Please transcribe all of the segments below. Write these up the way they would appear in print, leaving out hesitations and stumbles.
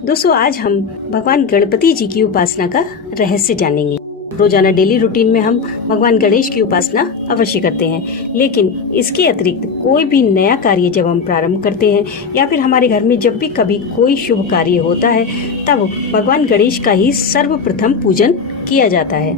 दोस्तों, आज हम भगवान गणपति जी की उपासना का रहस्य जानेंगे। रोजाना डेली रूटीन में हम भगवान गणेश की उपासना अवश्य करते हैं, लेकिन इसके अतिरिक्त कोई भी नया कार्य जब हम प्रारंभ करते हैं या फिर हमारे घर में जब भी कभी कोई शुभ कार्य होता है, तब भगवान गणेश का ही सर्वप्रथम पूजन किया जाता है।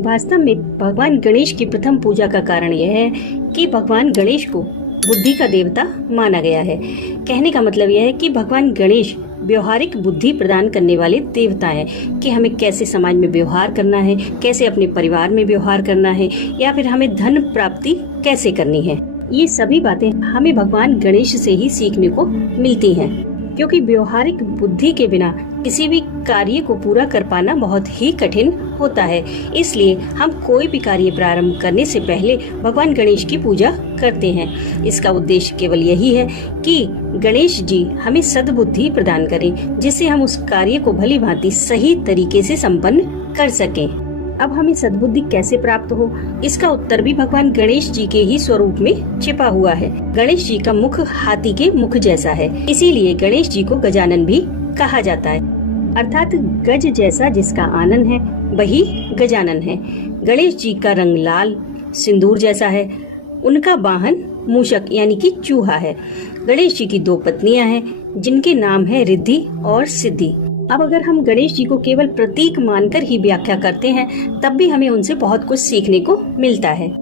वास्तव में भगवान गणेश की प्रथम पूजा का कारण यह है कि भगवान गणेश को बुद्धि का देवता माना गया है। कहने का मतलब यह है कि भगवान गणेश व्यवहारिक बुद्धि प्रदान करने वाले देवता हैं कि हमें कैसे समाज में व्यवहार करना है, कैसे अपने परिवार में व्यवहार करना है, या फिर हमें धन प्राप्ति कैसे करनी है। ये सभी बातें हमें भगवान गणेश से ही सीखने को मिलती हैं, क्योंकि व्यवहारिक बुद्धि के बिना किसी भी कार्य को पूरा कर पाना बहुत ही कठिन होता है। इसलिए हम कोई भी कार्य प्रारंभ करने से पहले भगवान गणेश की पूजा करते हैं। इसका उद्देश्य केवल यही है कि गणेश जी हमें सद्बुद्धि प्रदान करें, जिससे हम उस कार्य को भली भांति सही तरीके से संपन्न कर सकें। अब हमें सद्बुद्धि कैसे प्राप्त हो, इसका उत्तर भी भगवान गणेश जी के ही स्वरूप में छिपा हुआ है। गणेश जी का मुख हाथी के मुख जैसा है, इसीलिए गणेश जी को गजानन भी कहा जाता है, अर्थात गज जैसा जिसका आनन है वही गजानन है। गणेश जी का रंग लाल सिंदूर जैसा है। उनका वाहन मूषक यानी कि चूहा है। गणेश जी की 2 पत्नियां हैं, जिनके नाम है रिद्धि और सिद्धि। अब अगर हम गणेश जी को केवल प्रतीक मानकर ही व्याख्या करते हैं, तब भी हमें उनसे बहुत कुछ सीखने को मिलता है।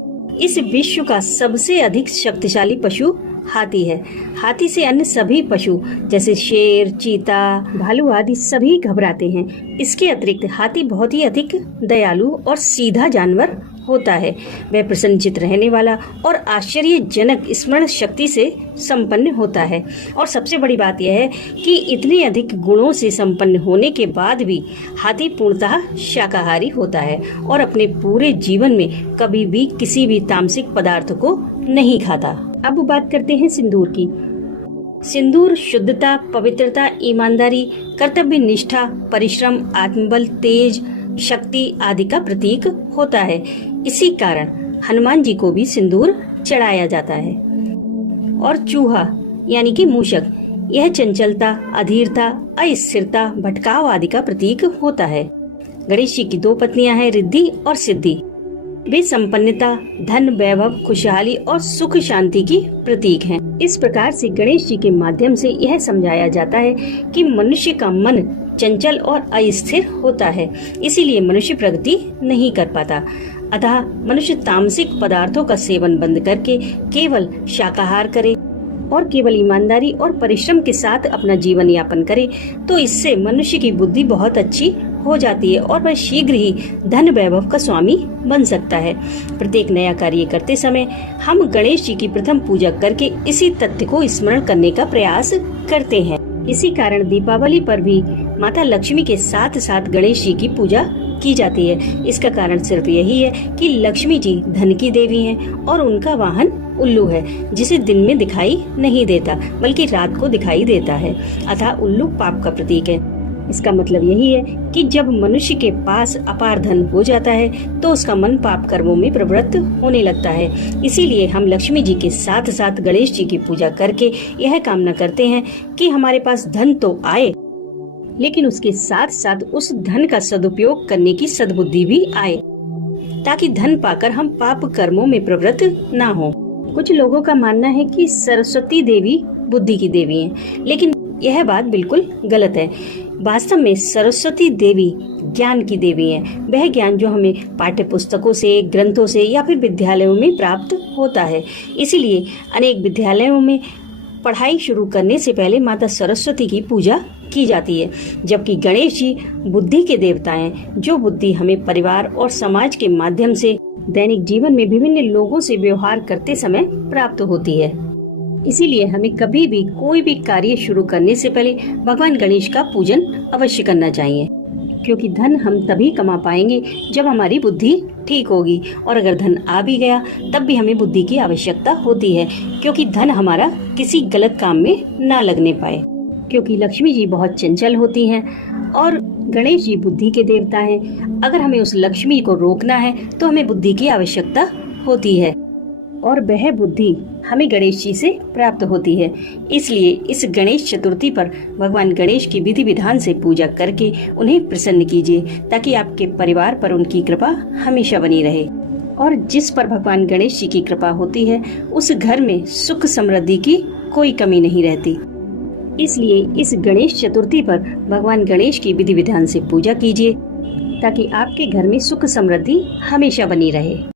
इस विश्व का सबसे अधिक शक्तिशाली पशु हाथी है। हाथी से अन्य सभी पशु जैसे शेर, चीता, भालू आदि सभी घबराते हैं। इसके अतिरिक्त हाथी बहुत ही अधिक दयालु और सीधा जानवर होता है। वह प्रसन्नचित्त रहने वाला और आश्चर्यजनक स्मरण शक्ति से संपन्न होता है। और सबसे बड़ी बात यह है कि इतने अधिक गुणों से संपन्न होने के बाद भी हाथी पूर्णतः शाकाहारी होता है और अपने पूरे जीवन में कभी भी किसी भी तामसिक पदार्थ को नहीं खाता। अब बात करते हैं सिंदूर की। सिंदूर शुद्धता, पवित्रता, ईमानदारी, कर्तव्य निष्ठा, परिश्रम, आत्मबल, तेज, शक्ति आदि का प्रतीक होता है। इसी कारण हनुमान जी को भी सिंदूर चढ़ाया जाता है। और चूहा यानी कि मूषक, यह चंचलता, अधीरता, अस्थिरता, भटकाव आदि का प्रतीक होता है। गणेश जी की 2 पत्नियां हैं, रिद्धि और सिद्धि। वे संपन्नता, धन, वैभव, खुशहाली और सुख शांति की प्रतीक हैं। इस प्रकार से गणेश जी के माध्यम से यह समझाया जाता है कि मनुष्य का मन चंचल और अस्थिर होता है, इसीलिए मनुष्य प्रगति नहीं कर पाता। अतः मनुष्य तामसिक पदार्थों का सेवन बंद करके केवल शाकाहार करे और केवल ईमानदारी और परिश्रम के साथ अपना जीवन यापन करे, तो इससे मनुष्य की बुद्धि बहुत अच्छी हो जाती है और वह शीघ्र ही धन वैभव का स्वामी बन सकता है। प्रत्येक नया कार्य करते समय हम गणेश जी की प्रथम पूजा करके इसी तथ्य को स्मरण करने का प्रयास करते हैं। इसी कारण दीपावली पर भी माता लक्ष्मी के साथ साथ गणेश जी की पूजा की जाती है। इसका कारण सिर्फ यही है कि लक्ष्मी जी धन की देवी हैं और उनका वाहन उल्लू है, जिसे दिन में दिखाई नहीं देता बल्कि रात को दिखाई देता है। अतः उल्लू पाप का प्रतीक है। इसका मतलब यही है कि जब मनुष्य के पास अपार धन हो जाता है तो उसका मन पाप कर्मों में प्रवृत्त होने लगता है। इसीलिए हम लक्ष्मी जी के साथ साथ गणेश जी की पूजा करके यह कामना करते हैं कि हमारे पास धन तो आए, लेकिन उसके साथ साथ उस धन का सदुपयोग करने की सद्बुद्धि भी आए, ताकि धन पाकर हम पाप कर्मों में प्रवृत्त ना हो। कुछ लोगों का मानना है कि सरस्वती देवी बुद्धि की देवी हैं, लेकिन यह बात बिल्कुल गलत है। वास्तव में सरस्वती देवी ज्ञान की देवी है। वह ज्ञान जो हमें पाठ्य पुस्तकों से, ग्रंथों से या फिर विद्यालयों में प्राप्त होता है। इसीलिए अनेक विद्यालयों में पढ़ाई शुरू करने से पहले माता सरस्वती की पूजा की जाती है, जबकि गणेश जी बुद्धि के देवता हैं, जो बुद्धि हमें परिवार और समाज के माध्यम से दैनिक जीवन में विभिन्न लोगों से व्यवहार करते समय प्राप्त होती है। इसीलिए हमें कभी भी कोई भी कार्य शुरू करने से पहले भगवान गणेश का पूजन अवश्य करना चाहिए, क्योंकि धन हम तभी कमा पाएंगे जब हमारी बुद्धि ठीक होगी। और अगर धन आ भी गया तब भी हमें बुद्धि की आवश्यकता होती है, क्योंकि धन हमारा किसी गलत काम में ना लगने पाए। क्योंकि लक्ष्मी जी बहुत चंचल होती हैं और गणेश जी बुद्धि के देवता हैं। अगर हमें उस लक्ष्मी को रोकना है तो हमें बुद्धि की आवश्यकता होती है। और वह बुद्धि हमें गणेश जी से प्राप्त होती है। इसलिए इस गणेश चतुर्थी पर भगवान गणेश की विधि विधान से पूजा करके उन्हें प्रसन्न कीजिए, ताकि आपके परिवार पर उनकी कृपा हमेशा बनी रहे। और जिस पर भगवान गणेश जी की कृपा होती है, उस घर में सुख समृद्धि की कोई कमी नहीं रहती। इसलिए इस गणेश चतुर्थी पर भगवान गणेश की विधि विधान से पूजा कीजिए, ताकि आपके घर में सुख समृद्धि हमेशा बनी रहे।